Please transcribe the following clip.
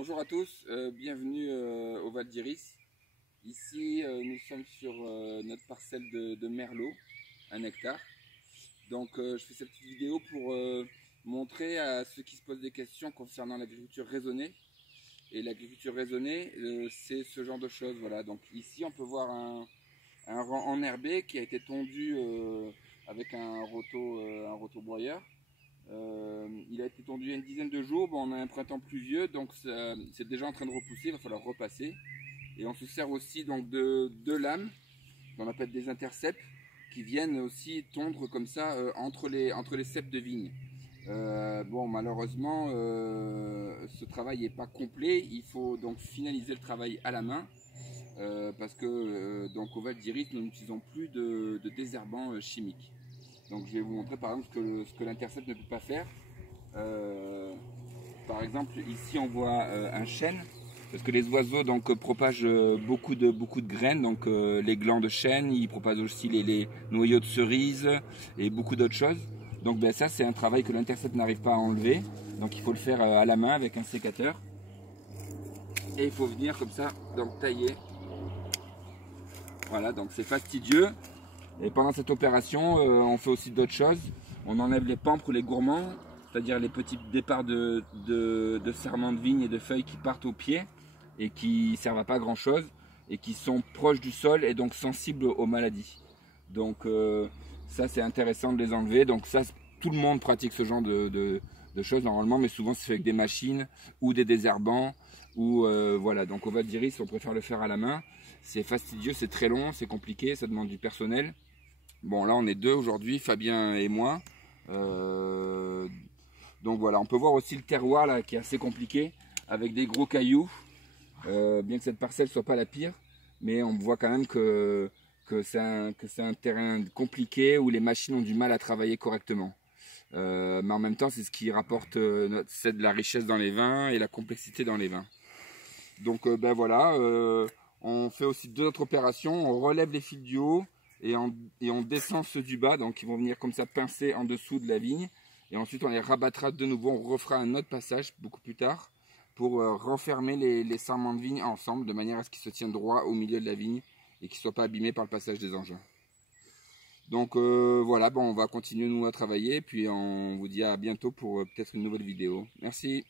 Bonjour à tous, bienvenue au Val d'Iris. Ici, nous sommes sur notre parcelle de merlot, 1 hectare. Donc, je fais cette petite vidéo pour montrer à ceux qui se posent des questions concernant l'agriculture raisonnée. Et l'agriculture raisonnée, c'est ce genre de choses. Voilà. Donc, ici, on peut voir un rang enherbé qui a été tondu avec un roto-broyeur. Il a été tondu il y a une dizaine de jours. Bon, on a un printemps pluvieux, donc c'est déjà en train de repousser. Il va falloir repasser. Et on se sert aussi donc de lames, qu'on appelle des intercepts, qui viennent aussi tondre comme ça entre les ceps de vigne. Bon, malheureusement, ce travail n'est pas complet. Il faut donc finaliser le travail à la main. Parce que donc au Val d'Iris, nous n'utilisons plus de désherbants chimiques. Donc je vais vous montrer par exemple ce que l'intercept ne peut pas faire. Par exemple, ici on voit un chêne, parce que les oiseaux donc propagent beaucoup de graines, donc les glands de chêne, ils propagent aussi les noyaux de cerise et beaucoup d'autres choses. Donc ben, ça c'est un travail que l'intercept n'arrive pas à enlever, donc il faut le faire à la main avec un sécateur. Et il faut venir comme ça, donc tailler. Voilà, donc c'est fastidieux. Et pendant cette opération, on fait aussi d'autres choses. On enlève les pampres ou les gourmands, c'est-à-dire les petits départs de serments de vigne et de feuilles qui partent au pied et qui ne servent à pas grand-chose et qui sont proches du sol et donc sensibles aux maladies. Donc ça c'est intéressant de les enlever. Donc ça, tout le monde pratique ce genre de choses normalement, mais souvent c'est fait avec des machines ou des désherbants. Ou voilà, donc au Val d'Iris, on préfère le faire à la main. C'est fastidieux, c'est très long, c'est compliqué, ça demande du personnel. Bon, là on est deux aujourd'hui, Fabien et moi. Donc voilà, on peut voir aussi le terroir là qui est assez compliqué avec des gros cailloux. Bien que cette parcelle soit pas la pire, mais on voit quand même que c'est un terrain compliqué où les machines ont du mal à travailler correctement. Mais en même temps, c'est ce qui rapporte c'est de la richesse dans les vins et la complexité dans les vins. Donc ben voilà, on fait aussi deux autres opérations, on relève les fils du haut et on descend ceux du bas, donc ils vont venir comme ça pincer en dessous de la vigne. Et ensuite on les rabattra de nouveau, on refera un autre passage beaucoup plus tard pour renfermer les sarments de vigne ensemble de manière à ce qu'ils se tiennent droit au milieu de la vigne et qu'ils ne soient pas abîmés par le passage des engins. Donc voilà, bon, on va continuer nous à travailler, puis on vous dit à bientôt pour peut-être une nouvelle vidéo. Merci.